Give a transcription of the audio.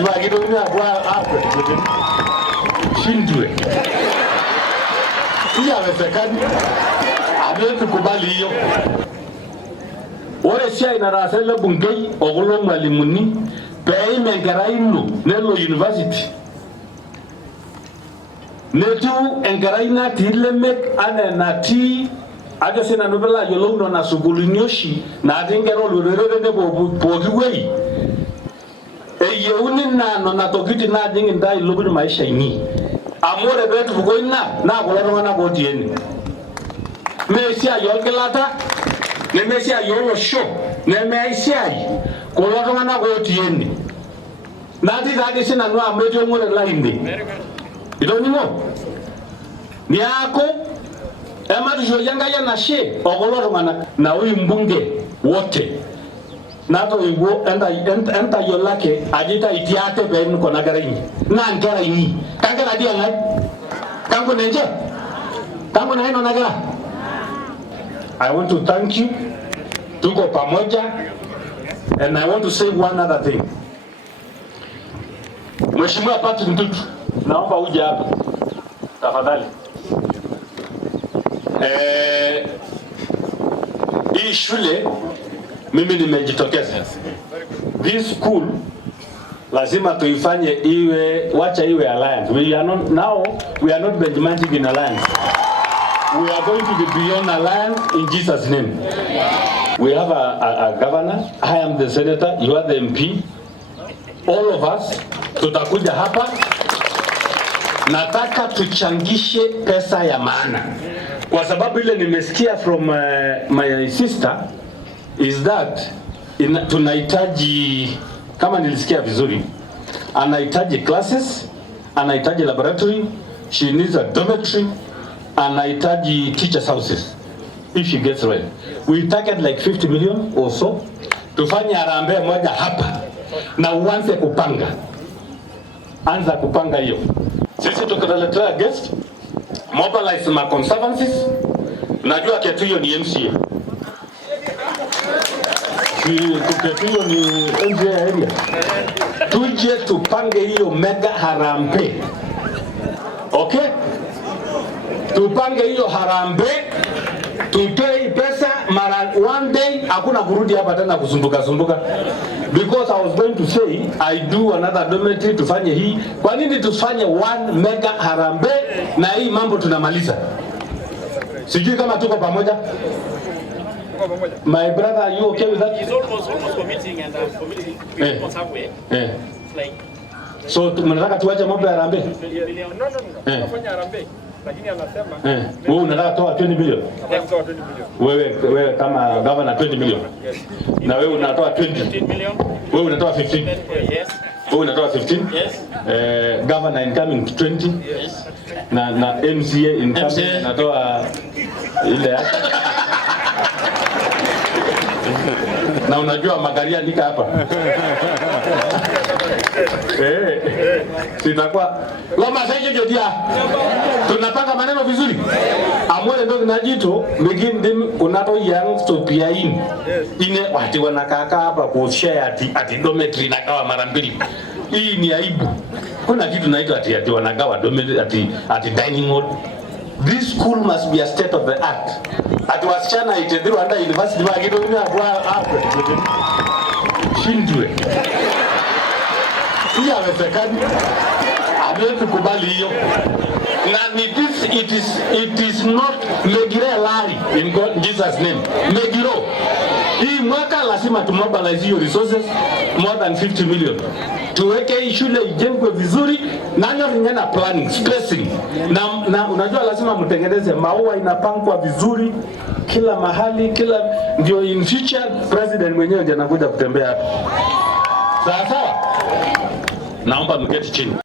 university bakitumia kwa hapo shindwe pia wezekani hatuwezi kubali hiyo. Ore sia inarasele bungei okulo mwalimuni peime enkerai ino nelo university netiu enkerai natii lemek ane natii ajo sina nubela yolou na sukulini oshi natii nkera olorere pooki wei eyeuni na nona tokitin najing intai lopin maisha inyi amu ore peetupuko ina na kulo tung'anak otii ene meesiai olgilata nemeesiai olosho nemeesiai kulo tung'anak otii ene natii taake sinanu amu etii olng'ore lainde itoning'o niaku ematushukoki Enkai enashe okulo tung'anak na huyu mbunge wote natoiwuo entayiolo ake ajo itaitii ate pee kuna kera inyi naa nkera inyi kankera dii eng'ae kangu nenche kangu na nena kera. I want to thank you. Tuko pamoja. And I want to say one other thing. Mheshimiwa Patrick Ntutu, naomba uje hapa tafadhali. Hii shule mimi nimejitokeza. This school lazima tuifanye iwe, wacha iwe alliance. We are not benchmarking in alliance. We are going to be beyond alliance in Jesus' name. We have a governor. I am the senator. You are the MP. All of us tutakuja hapa. Nataka tuchangishe pesa ya maana. Kwa sababu ile nimesikia from my sister is that tunahitaji, kama nilisikia vizuri, anahitaji classes, anahitaji laboratory, she needs a dormitory, anahitaji teachers houses if she gets right. We target like 50 million or so. Tufanye harambee moja hapa na uanze kupanga. Anza kupanga hiyo. Sisi tukitaletea guest, mobilize ma conservancies. Najua kitu hiyo ni MCA. Kitu hiyo ni MCA area. Tuje tupange hiyo mega harambee. Okay? Tupange hiyo harambee. Tutoe pesa mara one day hakuna kurudi hapa tena kusumbuka. Because I was going to say I do another dormitory tufanye hii. Kwa nini tufanye one mega harambee na hii mambo tunamaliza? Sijui kama tuko pamoja. My brother, are you okay with that? He's almost committing and committing what's halfway. Like so mnataka tuache mambo ya harambee? No. Tunafanya harambee. Lakini anasema wewe unataka toa 20 million. Toa 20 million. Wewe kama governor 20 million. Yes. Na wewe unatoa 20 million. Wewe unatoa 15. Yes. Wewe unatoa 15? Yes. Governor incoming 20. Yes. Na MCA incoming anatoa ile yake. Na unajua magari andika hapa. Sitakuwa loma sasa jodia. Tunapanga maneno vizuri. Amwele ndo kinajito begin them kunato young to pia in. Ine wati wanakaka hapa ku share ati dormitory na kawa mara mbili. Hii ni aibu. Kuna kitu naitwa ati wanagawa dormitory ati dining hall. This school must be a state of the art. Ati wasichana itedhiru anda university bakitumia kwa hapo shindwe pia wezekani hatuwezi kubali hiyo. Na it is not Megire Lari in God, Jesus name. Megiro. Hii mwaka lazima tumobilize hiyo resources more than 50 million. Tuweke hii shule ijengwe vizuri na nyingine planning, spacing. Na unajua lazima mtengeneze maua inapangwa vizuri kila mahali, kila ndio in future president mwenyewe ndiye anakuja kutembea hapa. Sawa? Naomba mketi chini.